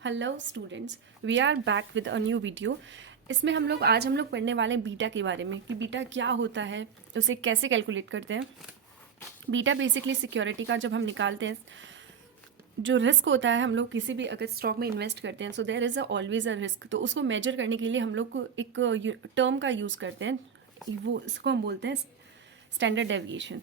Hello students, we are back with a new video. इसमें आज हम लोग पढ़ने वाले हैं बीटा के बारे में कि बीटा क्या होता है, उसे कैसे कैलकुलेट करते हैं। बीटा बेसिकली सिक्योरिटी का जब हम निकालते हैं, जो रिस्क होता है, हम लोग किसी भी अगर स्टॉक में इन्वेस्ट करते हैं so there is always a risk. तो उसको मेजर करने के लिए हम लोग को एक टर्म का यूज़ करते हैं, वो इसको हम बोलते हैं स्टैंडर्ड डेविएशन।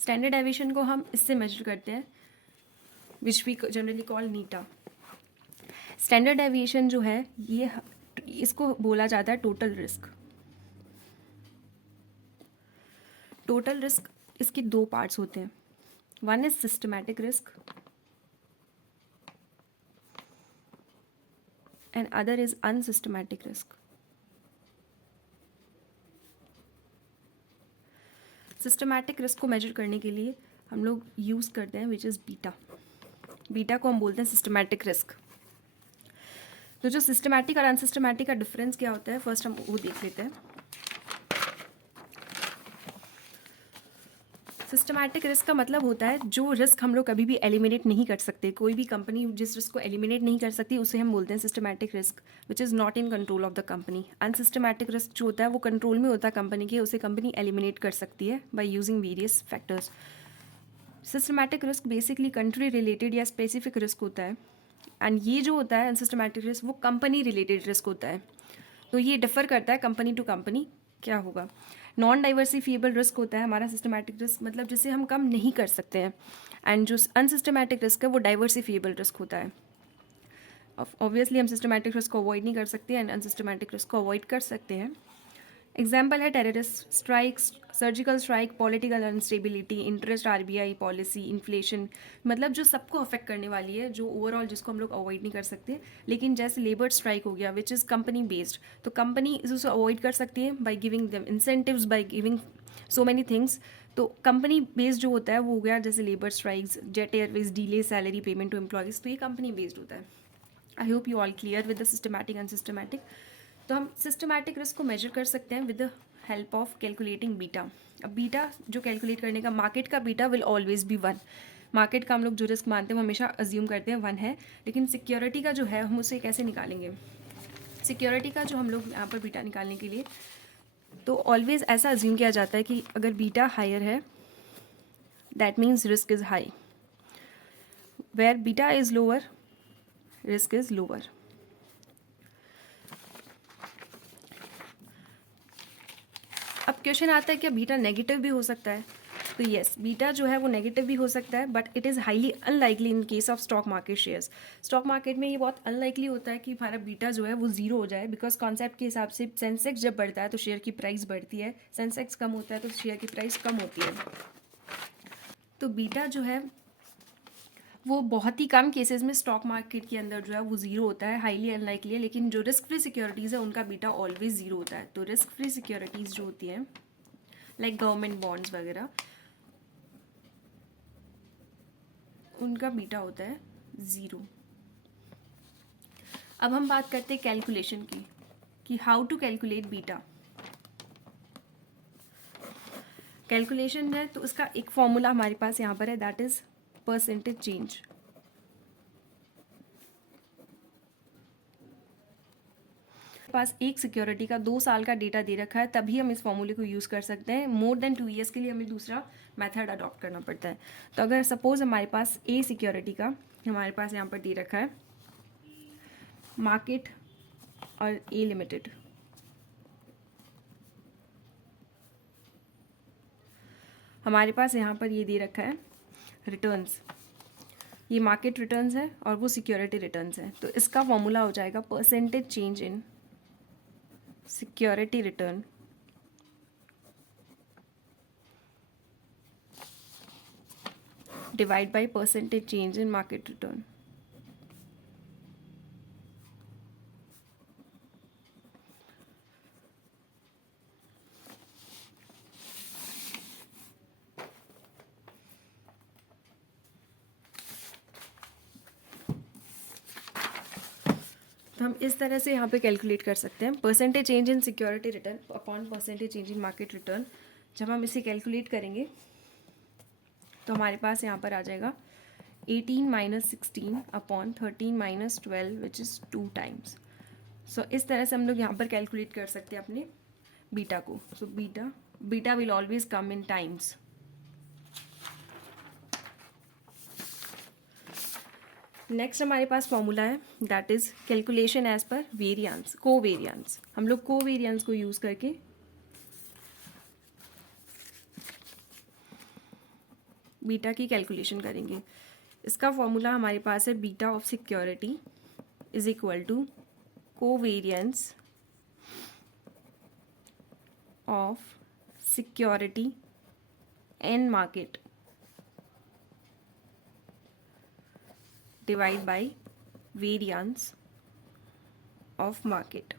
स्टैंडर्ड डेविएशन को हम इससे मेजर करते हैं, which we generally call beta. Standard deviation जो है ये इसको बोला जाता है टोटल रिस्क। टोटल रिस्क इसके दो पार्ट्स होते हैं, one is systematic risk and other is unsystematic risk. Systematic risk को मेजर करने के लिए हम लोग यूज़ करते हैं विच इज़ बीटा। बीटा को हम बोलते हैं सिस्टमैटिक रिस्क। तो जो सिस्टमैटिक और अनसिस्टमैटिक का डिफरेंस क्या होता है, फर्स्ट हम वो देख लेते हैं। सिस्टमैटिक रिस्क का मतलब होता है जो रिस्क हम लोग कभी भी एलिमिनेट नहीं कर सकते। कोई भी कंपनी जिस रिस्क को एलिमिनेट नहीं कर सकती उसे हम बोलते हैं systematic risk, which is not in control of the company. Unsystematic risk जो होता है वो कंट्रोल में होता है कंपनी के, उसे कंपनी एलिमिनेट कर सकती है by using various factors. Systematic risk basically country related या स्पेसिफिक रिस्क होता है, एंड ये जो होता है अनसिस्टमैटिक रिस्क वो कंपनी रिलेटेड रिस्क होता है। तो ये डिफर करता है कंपनी टू कंपनी। क्या होगा, नॉन डाइवर्सिफिएबल रिस्क होता है हमारा सिस्टमैटिक रिस्क, मतलब जिसे हम कम नहीं कर सकते हैं। एंड जो अनसिस्टमैटिक रिस्क है वो डाइवर्सिफिएबल रिस्क होता है। ऑब्वियसली हम सिस्टमैटिक रिस्क को अवॉइड नहीं कर सकते एंड अनसिस्टमैटिक रिस्क को अवॉइड कर सकते हैं। एग्जाम्पल है terrorist strikes, surgical strike, political unstability, interest RBI policy, inflation, मतलब जो सबको अफेक्ट करने वाली है, जो ओवरऑल जिसको हम लोग अवॉइड नहीं कर सकते। लेकिन जैसे लेबर स्ट्राइक हो गया विच इज़ कंपनी बेस्ड, तो कंपनी इसे अवॉइड कर सकती है by giving them incentives, by giving so many things. तो कंपनी बेस्ड जो होता है वो हो गया जैसे labour strikes, Jet Airways delay salary payment to employees, तो ये कंपनी बेस्ड होता है। I hope you all clear with the systematic and systematic. तो हम सिस्टमैटिक रिस्क को मेजर कर सकते हैं with the help of calculating beta. अब बीटा जो कैलकुलेट करने का, मार्केट का beta will always be one. Market का हम लोग जो रिस्क मानते हैं वो हमेशा अज्यूम करते हैं वन है, लेकिन सिक्योरिटी का जो है हम उसे कैसे निकालेंगे। सिक्योरिटी का जो हम लोग यहाँ पर बीटा निकालने के लिए, तो ऑलवेज ऐसा अज्यूम किया जाता है कि अगर बीटा हायर है that means risk is high, where beta is lower risk is lower. अब क्वेश्चन आता है क्या बीटा नेगेटिव भी हो सकता है? तो येस, बीटा जो है वो नेगेटिव भी हो सकता है, but it is highly unlikely in case of stock market shares. Stock market में ये बहुत अनलाइकली होता है कि हमारा बीटा जो है वो जीरो हो जाए, बिकॉज कॉन्सेप्ट के हिसाब से सेंसेक्स जब बढ़ता है तो शेयर की प्राइस बढ़ती है, सेंसेक्स कम होता है तो शेयर की प्राइस कम होती है। तो बीटा जो है वो बहुत ही कम केसेस में स्टॉक मार्केट के अंदर जो है वो जीरो होता है, हाईली अनलाइकली है। लेकिन जो रिस्क फ्री सिक्योरिटीज़ है उनका बीटा ऑलवेज जीरो होता है। तो रिस्क फ्री सिक्योरिटीज़ जो होती हैं लाइक गवर्नमेंट बॉन्ड्स वगैरह, उनका बीटा होता है ज़ीरो। अब हम बात करते हैं कैलकुलेशन की कि how to calculate beta. Calculation है तो उसका एक फॉर्मूला हमारे पास यहाँ पर है, दैट इज परसेंटेज चेंज। पास एक सिक्योरिटी का 2 साल का डेटा दे रखा है तभी हम इस फॉर्मूले को यूज़ कर सकते हैं। मोर देन 2 ईयर्स के लिए हमें दूसरा मेथड अडॉप्ट करना पड़ता है। तो अगर सपोज हमारे पास ए सिक्योरिटी का हमारे पास यहाँ पर दे रखा है मार्केट और ए लिमिटेड, हमारे पास यहाँ पर ये दे रखा है रिटर्न्स, ये मार्केट रिटर्न्स है और वो सिक्योरिटी रिटर्न्स है। तो इसका फॉर्मूला हो जाएगा percentage change in security return divide by percentage change in market return. तो हम इस तरह से यहाँ पे कैलकुलेट कर सकते हैं percentage change in security return upon percentage change in market return. जब हम इसे कैलकुलेट करेंगे तो हमारे पास यहाँ पर आ जाएगा 18 minus 16 upon 13 minus 12 which is 2 times. So इस तरह से हम लोग यहाँ पर कैलकुलेट कर सकते हैं अपने बीटा को। So beta will always come in times. Next हमारे पास फॉर्मूला है that is calculation as per variance, covariance. हम लोग कोवेरिएंस को यूज करके बीटा की कैलकुलेशन करेंगे। इसका फॉर्मूला हमारे पास है beta of security is equal to covariance of security and market divide by variance of market.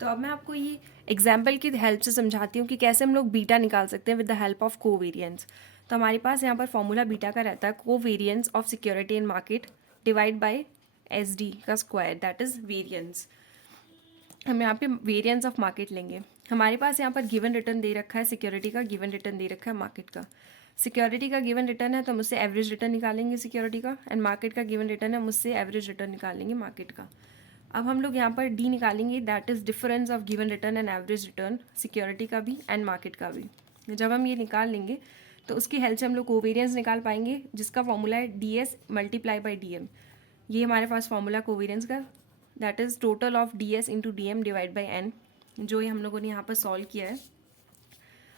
तो अब मैं आपको ये एग्जाम्पल की हेल्प से समझाती हूँ कि कैसे हम लोग बीटा निकाल सकते हैं with the help of covariance. तो हमारे पास यहाँ पर फॉर्मूला बीटा का रहता है covariance of security in market divide bye S D का स्क्वायर दैट इज वेरिएंस। हम यहाँ पे वेरिएंस ऑफ मार्केट लेंगे। हमारे पास यहाँ पर गिवन रिटर्न दे रखा है सिक्योरिटी का, गिवन रिटर्न दे रखा है मार्केट का। सिक्योरिटी का गिवन रिटर्न है तो हम उससे एवरेज रिटर्न निकालेंगे सिक्योरिटी का, एंड मार्केट का गिवन रिटर्न है हम उससे एवरेज रिटर्न निकालेंगे मार्केट का। अब हम लोग यहाँ पर डी निकालेंगे that is difference of given return and average return security का भी एंड मार्केट का भी। जब हम ये निकाल लेंगे तो उसकी हेल्प से हम लोग कोवेरिएंस निकाल पाएंगे जिसका फॉर्मूला है D S multiply by D M. ये हमारे पास फॉर्मूला कोवेरिएंस का that is total of D S into D M divide by N. जो ये हम लोगों ने यहाँ पर सॉल्व किया है,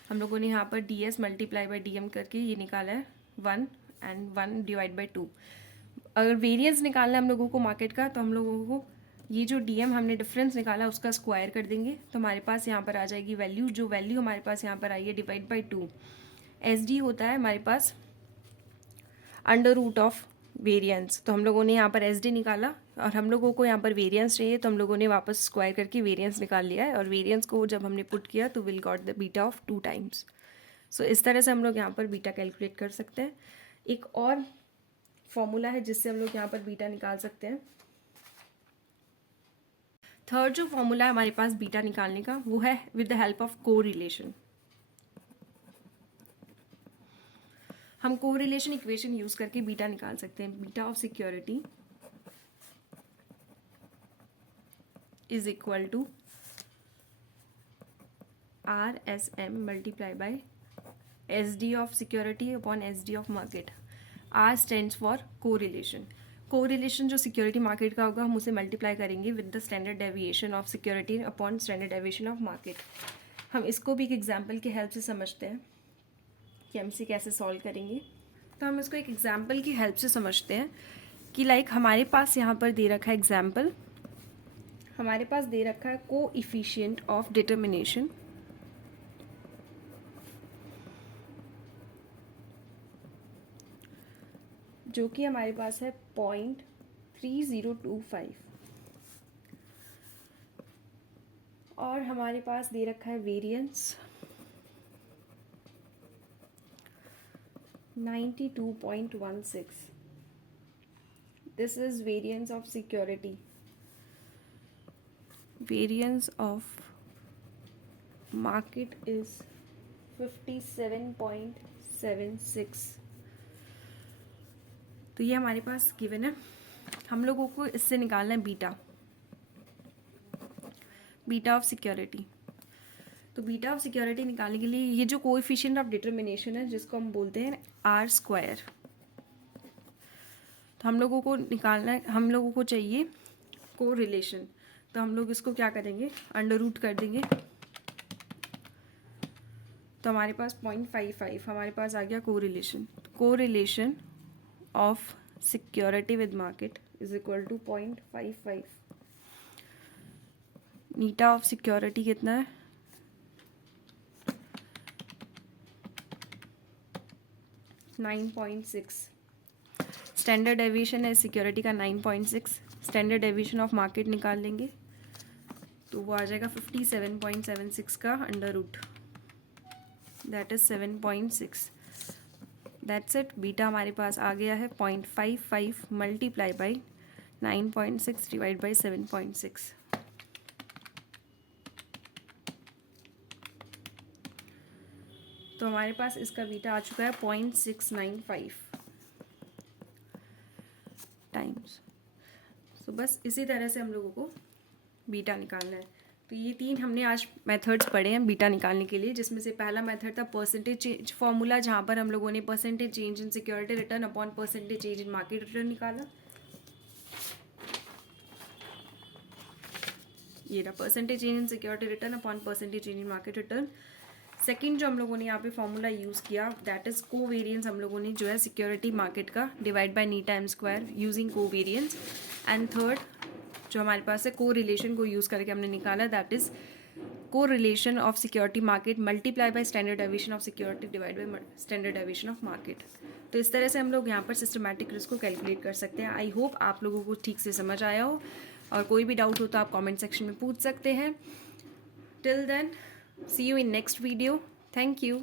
हम लोगों ने यहाँ पर D S multiply by D M करके ये निकाला है 1 एंड 1 डिवाइड बाई 2। अगर वेरिएंस निकालना है हम लोगों को मार्केट का तो हम लोगों को ये जो डी एम हमने डिफरेंस निकाला उसका स्क्वायर कर देंगे तो हमारे पास यहाँ पर आ जाएगी वैल्यू। जो वैल्यू हमारे पास यहाँ पर आई है डिवाइड बाई 2। एस डी होता है हमारे पास अंडर रूट ऑफ वेरिएंस। तो हम लोगों ने यहाँ पर एस डी निकाला और हम लोगों को यहाँ पर वेरिएंस चाहिए तो हम लोगों ने वापस स्क्वायर करके वेरिएंस निकाल लिया है, और वेरिएंस को जब हमने पुट किया तो will got the beta of 2 times. So इस तरह से हम लोग यहाँ पर बीटा कैलकुलेट कर सकते हैं। एक और फॉर्मूला है जिससे हम लोग यहाँ पर बीटा निकाल सकते हैं। थर्ड जो फॉर्मूला है हमारे पास बीटा निकालने का वो है with the help of correlation. हम कोरिलेशन इक्वेशन यूज करके बीटा निकाल सकते हैं। Beta of security is equal to R S M multiply by S D of security upon S D of market. R stands for correlation. Correlation जो security market का होगा हम उसे multiply करेंगे with the standard deviation of security upon standard deviation of market. हम इसको भी एक एग्जाम्पल की हेल्प से समझते हैं कि हम इसे कैसे सॉल्व करेंगे। तो हम इसको एक एग्जाम्पल की हेल्प से समझते हैं कि लाइक हमारे पास यहाँ पर दे रखा है एग्जाम्पल, हमारे पास दे रखा है कोएफिशिएंट ऑफ डिटर्मिनेशन जो कि हमारे पास है 0.3025, और हमारे पास दे रखा है variance 92.16। This is variance of security. Variance of market is 57.76। तो ये हमारे पास गिवन है। हम लोगों को इससे निकालना है बीटा ऑफ सिक्योरिटी। तो बीटा ऑफ सिक्योरिटी निकालने के लिए ये जो कोएफिशिएंट ऑफ डिटर्मिनेशन है जिसको हम बोलते हैं आर स्क्वायर, तो हम लोगों को निकालना है, हम लोगों को चाहिए कोरिलेशन। तो हम लोग इसको क्या करेंगे, अंडर रूट कर देंगे। तो हमारे पास 0.55 हमारे पास आ गया correlation. Correlation of security with market is equal to 0.55। Beta of security कितना है, 9.6। स्टैंडर्ड डेविएशन है सिक्योरिटी का 9.6। स्टैंडर्ड डेविएशन ऑफ मार्केट निकाल लेंगे तो वो आ जाएगा 57.76 का under root that is 7.6। That's it. Beta हमारे पास आ गया है 0.55 मल्टीप्लाई बाई 9.6 डिवाइड बाई 7.6। तो हमारे पास इसका बीटा आ चुका है 0.695 टाइम्स। तो बस इसी तरह से हम लोगों को बीटा निकालना है। तो ये 3 हमने आज मेथड्स पढ़े हैं बीटा निकालने के लिए, जिसमें से पहला मेथड था परसेंटेज चेंज फॉर्मूला, जहाँ पर हम लोगों ने percentage change in security return upon percentage change in market return निकाला। ये रहा percentage change in security return upon percentage change in market return. Second जो हम लोगों ने यहाँ पे फॉर्मूला यूज़ किया दैट इज़ कोवेरियंस, हम लोगों ने जो है सिक्योरिटी मार्केट का divide by knee time square using covariance. And third जो हमारे पास है को रिलेशन को यूज़ करके हमने निकाला दैट इज़ को relation of security market multiply by standard deviation of security divide by standard deviation of market. तो इस तरह से हम लोग यहाँ पर सिस्टमैटिक रिस्क को कैलकुलेट कर सकते हैं। आई होप आप लोगों को ठीक से समझ आया हो, और कोई भी डाउट हो तो आप कमेंट सेक्शन में पूछ सकते हैं। Till then see you in next video. Thank you.